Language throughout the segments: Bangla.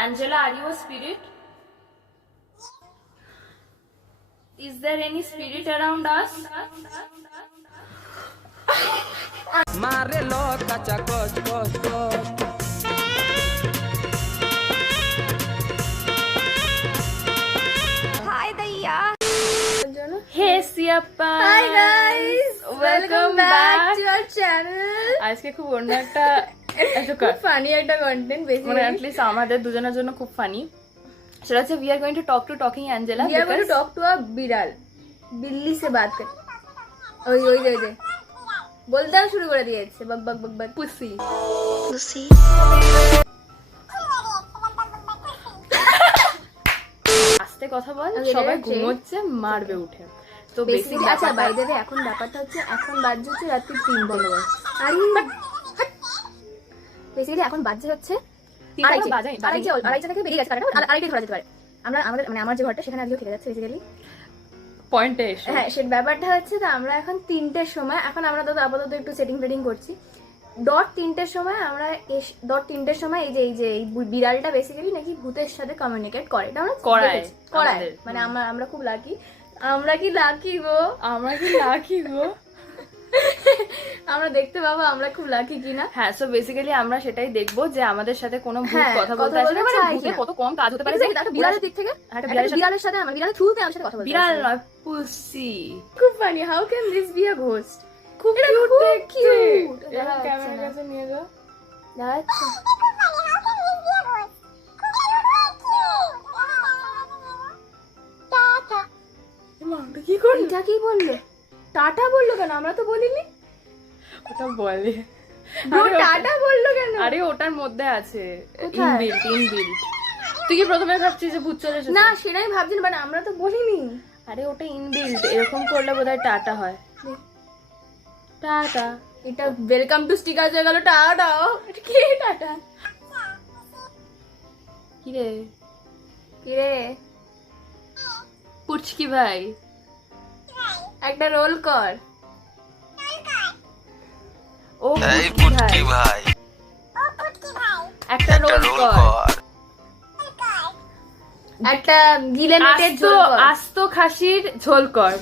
Angela, are you a spirit? Is there any spirit around us? Mare lo kacha koch koch koch. Hi Daya. Hey Siappa. Hi guys. Welcome back to our channel. আজকে খুব অন্য একটা খুব ফানি একটা কন্টেন্ট মানে বেসিক্যালি অ্যাটলিস্ট আমাদের দুজনের জন্য খুব ফানি। সেটা হচ্ছে we are going to talk to talking Angela we are going to talk to a বিড়াল बिल्ली से बात कर ওই ওই যে বলতেও শুরু করে দিয়েছে বক বক বক বক pussy. আস্তে কথা বল, Okay, সবাই okay. ঘুমোচ্ছে, মারবে উঠে। তো বেসিক্যালি বেসিক্যালি আচ্ছা বাই দ্য ওয়ে এখন ব্যাপারটা হচ্ছে এখন বাজে হচ্ছে রাত্রি 3 বলো আরে বেসিক্যালি এখন বাজে হচ্ছে আড়াইটা থেকে বেরিয়ে গেছে কারণ আড়াইটা ধরা যেতে পারে আমরা আমাদের মানে আমার যে ঘরটা সেখানে আজকে থেকে যাচ্ছে বেসিক্যালি পয়েন্টে এসে হ্যাঁ সেটা ব্যাপারটা হচ্ছে তো আমরা এখন 3টের সময় এখন আমরা তো আপাতত একটু সেটিং ফেটিং করছি ডট 3টের সময় আমরা ডট 3টের সময় এই বিড়ালটা বেসিক্যালি নাকি ভূতের সাথে কমিউনিকেট করে এটা আমরা করায় মানে আমরা খুব লাকি আমরা কি লাকি গো আমরা দেখতে পাবো আমরা খুব লাকি কিনা হ্যাঁ সো বেসিক্যালি আমরা সেটাই দেখবো যে আমাদের সাথে কোনো ভূত হ্যাঁ, কথা কথা বলতে আসলে বলতে মানে চায় ভূতে কিনা। কত কম কাজ হতে পারে Exactly, একটা বিড়ালের দিক থেকে একটা একটা বিড়ালের সাথে আমার বিড়ালের থ্রুতে আমার সাথে কথা বলতে বিড়াল আসছে। নয় পুসি খুব funny how can this be a ghost খুব এটা কিউট খুব দেখতে cute। এরকম দেখা ক্যামেরার যাচ্ছে না। কাছে নিয়ে যাও আচ্ছা কি করলি এটা কি বললো টাটা বললো কেন আমরা তো বলিনি ওটা বলে ব্রো আরে ওটা- টাটা বললো কেন আরে ওটার মধ্যে আছে কোথায়? ইনবিল্ট তুই কি প্রথমে ভাবছিস যে ভূত চলে এসেছে না সেটাই ভাবছি বাট আমরা তো বলিনি আরে ওটা ইনবিল্ট এরকম করলে বোধহয় টাটা হয় টাটা এটা ওয়েলকাম টু স্টিকার হয়ে গেল টাটা এটা কি টাটা কি রে কি রে পুচকি ভাই একটা রোল কর ও এই পুচকি পুটকি ভাই ভাই একটা রোল রোল কর কর একটা গিলে মেটের আস্ত ঝোল কর আস্ত খাসির ঝোল কর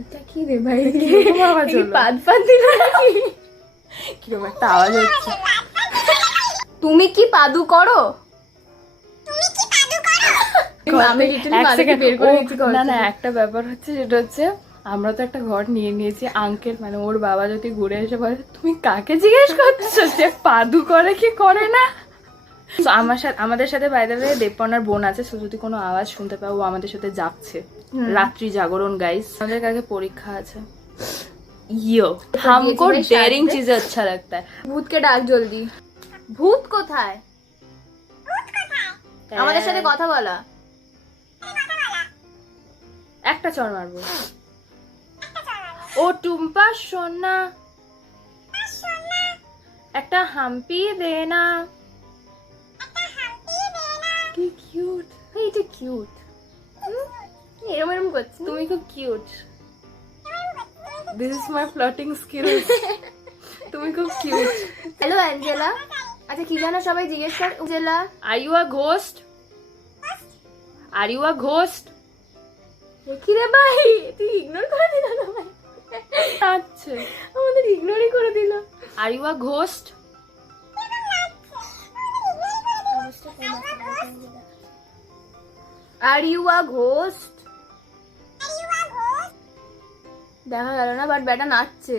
এটা কি রে ভাই কিরকম আওয়াজ হলো? পাদ পাদ দিল নাকি কিরকম একটা আওয়াজ হচ্ছে তুমি কি পাদু করো আমি এক লিটারালি মাকে second, বের করে ও, দিচ্ছি না না একটা ব্যাপার হচ্ছে সেটা হচ্ছে আমরা তো একটা ঘর নিয়ে নিয়েছি আঙ্কেল মানে ওর বাবা যদি ঘুরে এসে বলে তুমি কাকে জিজ্ঞেস করছো যে পাদু করে কি করে না তো আমাদের সাথে বাইরে দেবপনার বোন আছে সো যদি কোনো আওয়াজ শুনতে পাও ও আমাদের সাথে যাচ্ছে রাত্রি জাগরণ গাইস আমাদের কাছে পরীক্ষা আছে ইয়ো हमको দিয়েছি ভাই डेयरिंग সাজতে। चीजें अच्छा लगता है ভূতকে ডাক জলদি ভূত কোথায় আমাদের সাথে কথা বলা একটা চড় মারবো ও টুম্পা সোনা একটা হাম্পি দে না কি কিউট এটা কিউট এরম এরম করছি তুমি খুব cute this is my flirting skills তুমি খুব কিউট হ্যালো অ্যাঞ্জেলা আচ্ছা কি জানো সবাই জিজ্ঞেস কর Angela are you a ghost are you a ghost কি রে ভাই তুই ইগনোর করে দিল না ভাই আচ্ছা আমাদের ইগনোরই করে দিল are you a ghost are you a ghost দেখা গেল না বাট ব্যাটা নাচছে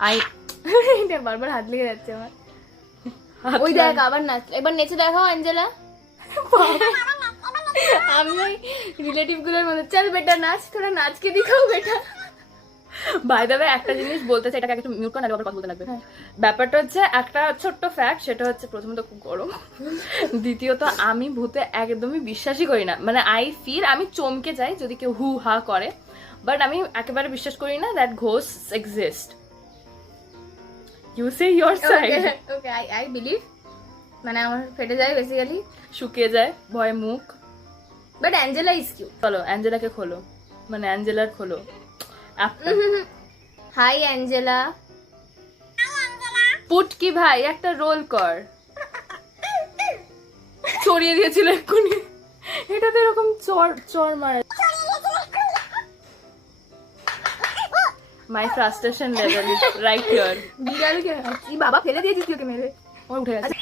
আই এটা বারবার হাত লেগে যাচ্ছে আমার ওই দেখ আবার নাচ একবার নেচে দেখাও অ্যাঞ্জেলা আমি ওই রিলেটিভ গুলোর মধ্যে চল বেটা নাচ তোরা নাচকে দেখাও বেটা বাই দ্য ওয়ে একটা জিনিস বলতে চাই এটাকে একটু মিউট করে নালে আবার কথা বলতে লাগবে ব্যাপারটা হচ্ছে একটা ছোট্ট ফ্যাক্ট সেটা হচ্ছে প্রথমত খুব গরম দ্বিতীয়ত আমি ভূতে একদমই বিশ্বাসই করি না মানে আই ফিল আমি চমকে যাই যদি কেউ হু হা করে বাট আমি একেবারে বিশ্বাস করি না that ghost exist you say your side okay I believe মানে আমার ফেটে যায় বেসিক্যালি শুকিয়ে যায় ভয় মুখ বাট অ্যাঞ্জেলা ইজ কিউট চলো অ্যাঞ্জেলাকে খোলো মানে অ্যাঞ্জেলার খোলো অ্যাপটা হাই অ্যাঞ্জেলা। পুটকি ভাই একটা রোল কর। ছড়িয়ে দিয়েছিল এক্ষুনি, এটা তো এরকম চর চর মারা। My frustration level is right here. বিড়ালকে কি বাবা ফেলে দিয়েছিস তুই ওকে মেরে? ও উঠে গেছে।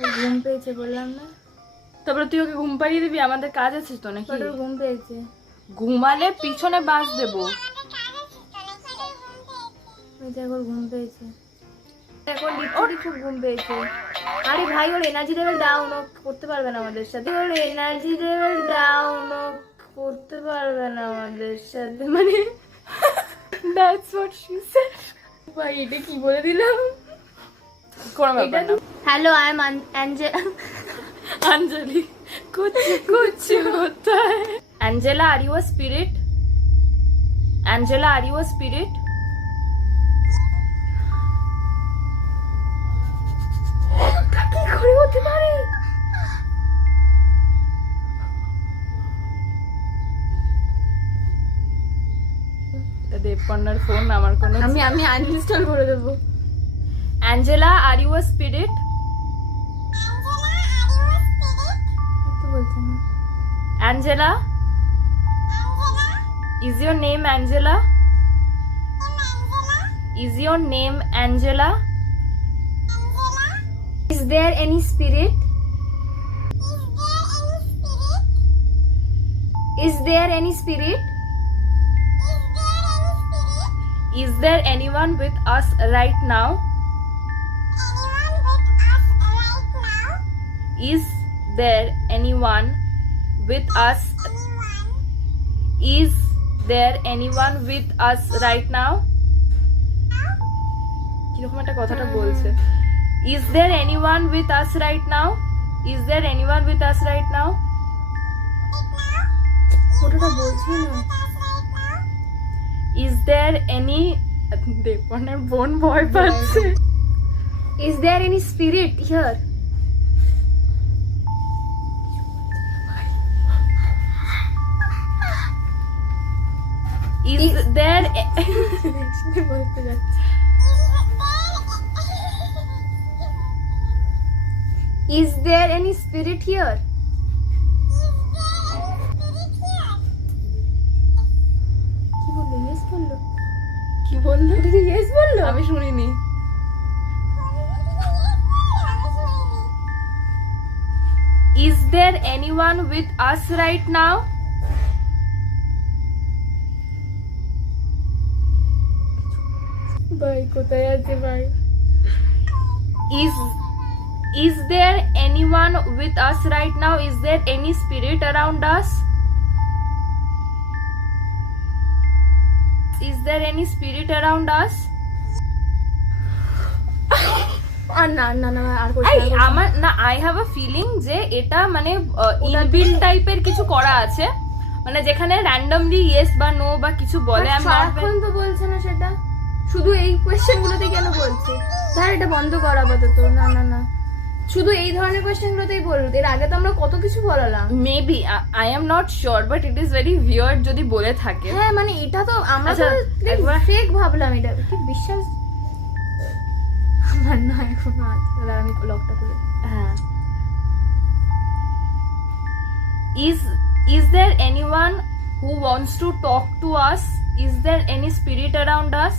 ওর ঘুম পেয়েছে বললাম না, তারপরে তুই ওকে ঘুম পাড়িয়ে দিবি, আমাদের কাজ আছে তো নাকি? ওর ঘুম পেয়েছে। ঘুমালে পিছনে বাঁশ দেবো। ওই দেখ ওর ঘুম পেয়েছে, এখন লিটারালি খুব ঘুম পেয়েছে। আরে ভাই ওর এনার্জি লেভেল ডাউন, ও করতে পারবে না আমাদের সাথে। ওর এনার্জি লেভেল ডাউন, ও করতে পারবে না আমাদের সাথে, মানে দ্যাটস হোয়াট শি সেড। ভাই এটা কি বলে দিলাম? কোনো ব্যাপার না। Hello I am Angela. Anjali कुछ कुछ होता है। Angela are you a spirit? Angela are you a spirit? কি করে হতে পারে? দেবকন্যার ফোন, আমার কোনো। আমি আনইনস্টল করে দেবো। Angela are you a spirit? তো বলছে না। Angela is your name Angela? Is your name Angela? Is there any spirit? Is there any spirit? Is there anyone with us right now? Is there anyone with us? Is there anyone with us right now? কিরকম একটা কথাটা বলছে। Is there anyone with us right now? Is there anyone with us right now? ওটা বলছি না। Is there any দেবকন্যার বোন ভয় পাচ্ছে। Is there any spirit here? Is there বলতে যাচ্ছে। Is there any spirit here? কি বললো? Yes বললো। কি বললো? এটা কি yes বললো? আমি শুনিনি। Is there anyone with us right now? ভাই কোথায় আছে ভাই? Is there anyone with us right now? Is there any spirit around us? Is there any spirit around us? আর না না না আর করছি এই আমার না, আই হ্যাভ আ ফিলিং যে এটা মানে ইনবিল্ট টাইপের কিছু করা আছে, মানে যেখানে র্যান্ডমলি ইয়েস বা নো বা কিছু বলে। সারাক্ষণ তো বলছে না সেটা, শুধু এই কোয়েশ্চেন গুলোতে কেন বলছে? ধর এটা বন্ধ করা আপাতত। না না না, শুধু এই ধরনের কোয়েশ্চেন গুলোতেই বলবো। এর আগে তো আমরা কত কিছু বলালাম। Maybe I am not sure, but it is very weird যদি বলে থাকে। হ্যাঁ মানে এটা তো আমরা আচ্ছা, একবার- ফেক ভাবলাম, এটা ঠিক বিশ্বাস আমার না এখনো আছে। তাহলে আমি লকটা খুলে হ্যাঁ। Is there anyone who wants to talk to us? Is there any spirit around us?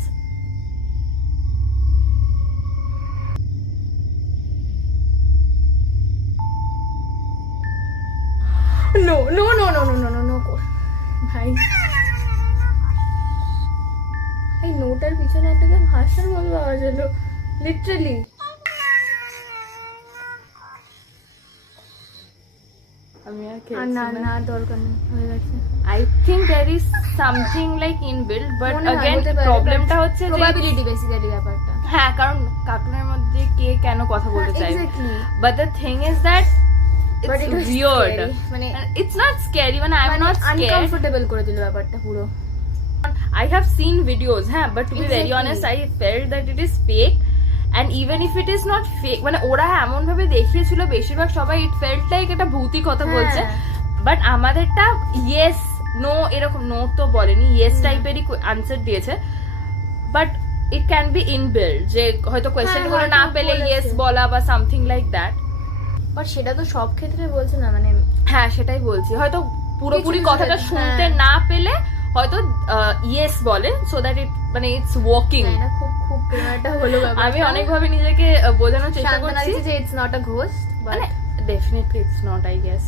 No no no no no no no no ভাই, এই নোটার পিছনে একটা যে ভাষার মতো আওয়াজ হলো লিটারালি। আমি আর আর না না দরকার নেই, হয়ে গেছে। I think there is something like inbuilt, but মনে হয় again হতে পারে, প্রবলেমটা হচ্ছে যে প্রবাবিলিটি বেসিক্যালি ব্যাপারটা। হ্যাঁ, কারণ কার্টুনের মধ্যে কে কেন কথা বলতে চায়, exactly. but the thing is that But it's it was weird. scary, মানে It's not scary, মানে I'm not scared. আনকমফোর্টেবল করে দিল ব্যাপারটা পুরো। I have seen videos, huh? But to be very Exactly. honest, I felt that it is fake. And even if it is not fake, মানে ওরা এমন ভাবে দেখিয়েছিল বেশিরভাগ সবাই, it felt like এটা ভূতি কথা বলছে। হ্যাঁ। বাট আমাদেরটা ইয়েস নো এরকম নো তো বলেনি, ইয়েস টাইপেরই আনসার দিয়েছে, but it can be inbuilt যে হয়তো কোয়েশ্চেন গুলো হয়তো না পেলে বলেছে। ইয়েস বলা বা সামথিং লাইক দ্যাট। বাট সেটা তো সব ক্ষেত্রে বলছে না, মানে হ্যাঁ সেটাই বলছি, হয়তো পুরোপুরি কিছু কথাটা হ্যাঁ। শুনতে না পেলে হয়তো ইয়েস বলে, সো দ্যাট ইট মানে ইটস ওয়ার্কিং। জানি না, খুব খুব একটা হলো ব্যাপারটা। আমি অনেকভাবে নিজেকে বোঝানোর চেষ্টা সান্ত্বনা করছি, দিচ্ছে যে ইটস নট আ ঘোস্ট, মানে definitely it's not, I guess.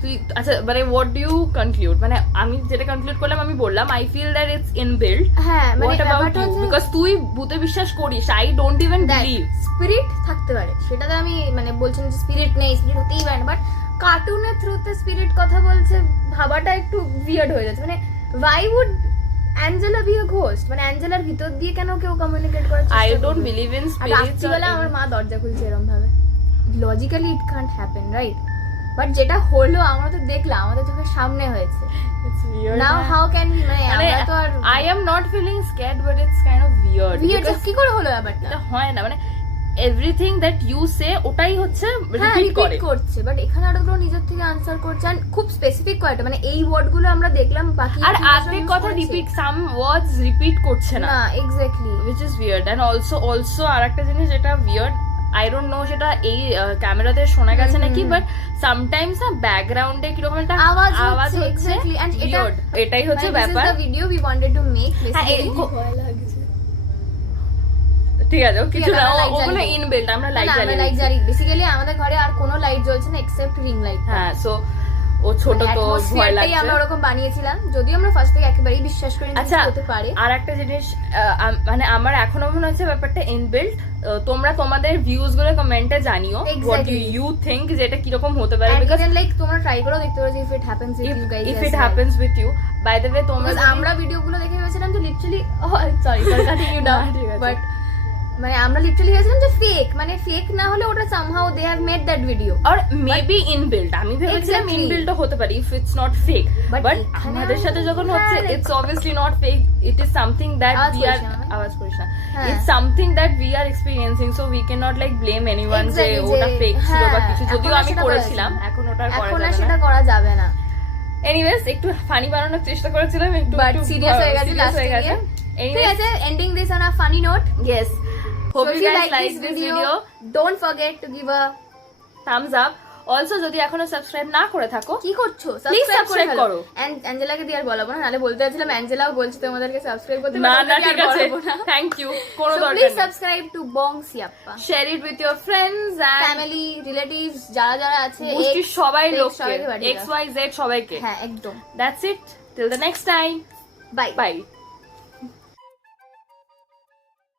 তুই আচ্ছা মানে হোয়াট ডু ইউ কনক্লুড, মানে আমি যেটা কনক্লুড করলাম আমি বললাম I feel that it's inbuilt. হ্যাঁ মানে হোয়াট অ্যাবাউট ব্যাপারটা ইউ, হচ্ছে বিকজ তুই ভূতে বিশ্বাস করিস, I don't even believe. Spirit থাকতে পারে, সেটাতে আমি মানে বলছি না যে স্পিরিট নেই, স্পিরিট হতেই পারে না, বাট কার্টুনের থ্রুতে স্পিরিট কথা বলছে ভাবাটা একটু উইয়ার্ড হয়ে যাচ্ছে। মানে why would Angela be a ghost, মানে অ্যাঞ্জেলার ভিতর দিয়ে কেন কেউ কমিউনিকেট করার চেষ্টা আই করবে? ডোন্ট বিলিভ ইন আর স্পিরিটস। রাত্রিবেলা আমার মা দরজা খুলছে এরকম ভাবে, logically it can't happen, right? But যেটা হলো আমরা তো দেখলাম, আমাদের চোখের সামনে হয়েছে। নাও হাউ ক্যান উই, মানে আমরা তো আর I am not feeling scared, but it's kind of weird. weird, কি করে হলো ব্যাপারটা? এটা হয় না, মানে এভরিথিং দ্যাট ইউ সে ওটাই হচ্ছে হ্যাঁ রিপিট করে। রিপিট করছে, বাট এখানে আরো গুলো নিজের থেকে আনসার করছে, and খুব স্পেসিফিক কয়েকটা, মানে এই ওয়ার্ড গুলো আমরা দেখলাম, বাকি আর আর্ধেক কথা রিপিট, সাম ওয়ার্ডস রিপিট করছে না, না exactly. which is weird. and also আরেকটা জিনিস যেটা weird, I don't know সেটা এই ক্যামেরাতে শোনা গেছে নাকি, বাট সামটাইমস না ব্যাকগ্রাউন্ডে কিরকম একটা আওয়াজ আওয়াজ হচ্ছে, হচ্ছে, exactly, and এটা weird. এটাই হচ্ছে ব্যাপার। This is the video we wanted to make হ্যাঁ, বেসিক্যালি। ঠিক আছে, ও কিছু ঠিক না, আছে, আমরা light ওগুলো জ্বালিয়ে ইনবিল্ট, আমরা লাইট আমরা জ্বালিয়ে লাইট দিচ্ছি। জ্বালি, বেসিক্যালি আমাদের ঘরে আর কোনো লাইট জ্বলছে না এক্সেপ্ট রিং লাইট। হ্যাঁ, সো ও ছোট তো ভয় অ্যাটমসফিয়ারটাই আমরা লাগছে। ওরকম বানিয়েছিলাম, যদিও আমরা ফার্স্ট থেকে একেবারেই বিশ্বাস করি না আচ্ছা, যে হতে পারে। আর একটা জিনিস মানে আমার এখনো মনে হচ্ছে ব্যাপারটা ইনবিল্ট। তোমরা তোমাদের ভিউজ গুলো কমেন্টে জানিও what do Exactly. You think যে এটা কিরকম হতে পারে, And বিকজ even like তোমরা ট্রাই করো দেখতে পারো যে if it happens with you guys if as it well. Happens with you, by the way তোমরা Because আমরা ভিডিওগুলো দেখে ভেবেছিলাম যে literally sorry cutting you down, ঠিক আছে। বাট মানে আমরা লিটারালি ভেবেছিলাম যে ফেক, মানে ফেক না হলে ওটা somehow they have made that video. আর মেবি ইনবিল্ট, আমি ভেবেছিলাম Exactly. ইনবিল্ট হতে পারে if it's not fake, But but এখানে আমাদের সাথে যখন হ্যাঁ, হচ্ছে like- it's obviously not fake, it is something that আওয়াজ উই আর করিস না, আওয়াজ করিস না, হ্যাঁ। It's something that we are experiencing, so we can not like blame anyone যে Exactly, ওটা যে- ফেক ছিল বা হ্যাঁ, কিছু, যদিও এখন আর আমি সেটা করা করেছিলাম, যাবে না। এখন ওটা আর করা এখন আর যাবে সেটা না। করা যাবে না, এনিওয়েজ একটু ফানি বানানোর চেষ্টা করেছিলাম, একটু বাট সিরিয়াস হয়ে গেছে serious লাস্ট হয়ে গেছে। ঠিক এনিওয়েজ, আছে, ending this on a funny note. yes, So hope if you you guys like this video, don't forget to give a thumbs up. Also যদি এখনো সাবস্ক্রাইব না করে থাকো, কি করছো, Please subscribe করো। এন্ড অ্যাঞ্জেলাকে দিয়ে আর বলাবো না, নালে বলতে চাইছিলাম অ্যাঞ্জেলাও বলছে তোমাদেরকে সাবস্ক্রাইব করতে, না না ঠিক আছে, থ্যাংক ইউ, কোনো দরকার প্লিজ নেই। Subscribe to Bong Siyappa. Share it with your friends and family relatives যারা যারা আছে, গোষ্ঠীর সবাই ex, লোককে, সবাইকে পাঠিয়ে দাও। XYZ সবাইকে। হ্যাঁ একদম। That's it, till the next time, bye. bye.